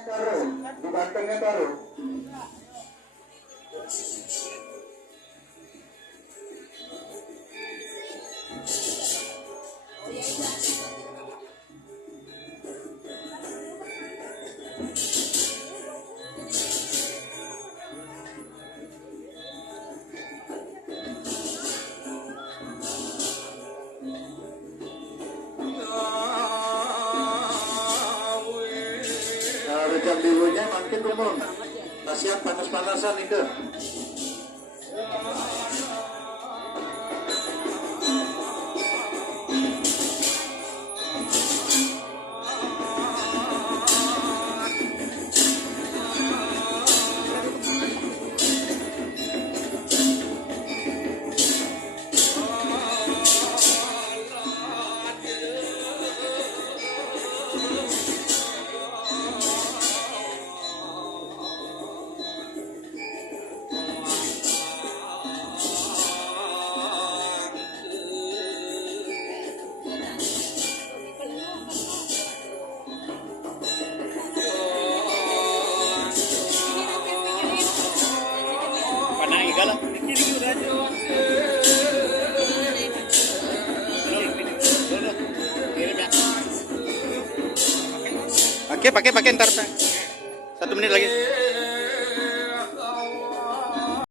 Taruh, di bantengnya taruh. Rejam birunya makin umum. Kasihan panas-panasan itu. Pakai ntar 1 menit lagi.